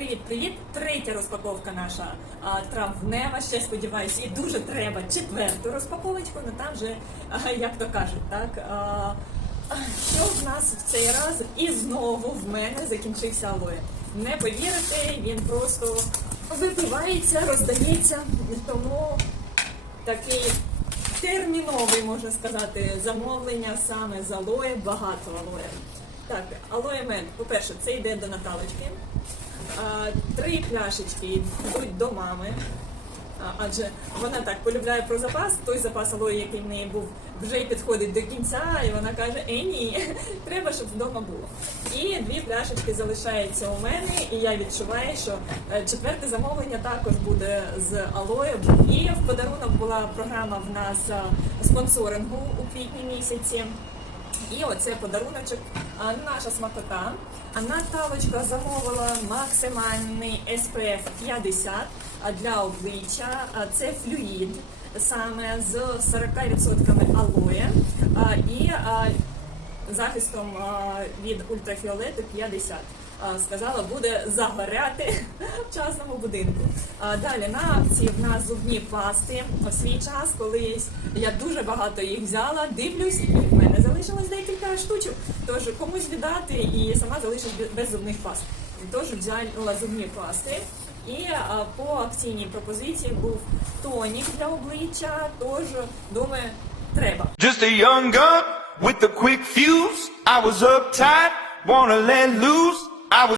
Привіт-привіт! Третя розпаковка наша травнева. Ще сподіваюся, і дуже треба четверту розпаковочку, ну там вже, як то кажуть, так. Що в нас в цей раз? І знову в мене закінчився алоє. Не повірите, він просто випивається, роздається, тому такий терміновий, можна сказати, замовлення саме з алоє, багато алоє. Так, алоє мед, по-перше, це йде до Наталочки. Три пляшечки йдуть до мами. Адже вона так полюбляє про запас, той запас алої, який в неї був, вже й підходить до кінця, і вона каже: Е, ні, треба, щоб вдома було. І дві пляшечки залишаються у мене, і я відчуваю, що е, четверте замовлення також буде з алоє. І в подарунок була програма в нас е, спонсорингу у квітні місяці. І оце подаруночок наша смакота. Наталочка замовила максимальний SPF 50 для обличчя. Це флюїд саме з 40% алоє і захистом від ультрафіолету 50. Сказала, буде загоряти в частному будинку. Далі на акції в нас зубні пасти. В свій час колись я дуже багато їх взяла, дивлюсь, і в мене залишилось декілька штучок. Тож комусь віддати і сама залишусь без- без зубних паст. Тож взяла зубні пасти. І а, по акційній пропозиції був тонік для обличчя. Тож думаю, треба. Just a young gun with a quick fuse. I was uptight, wanna let loose. I was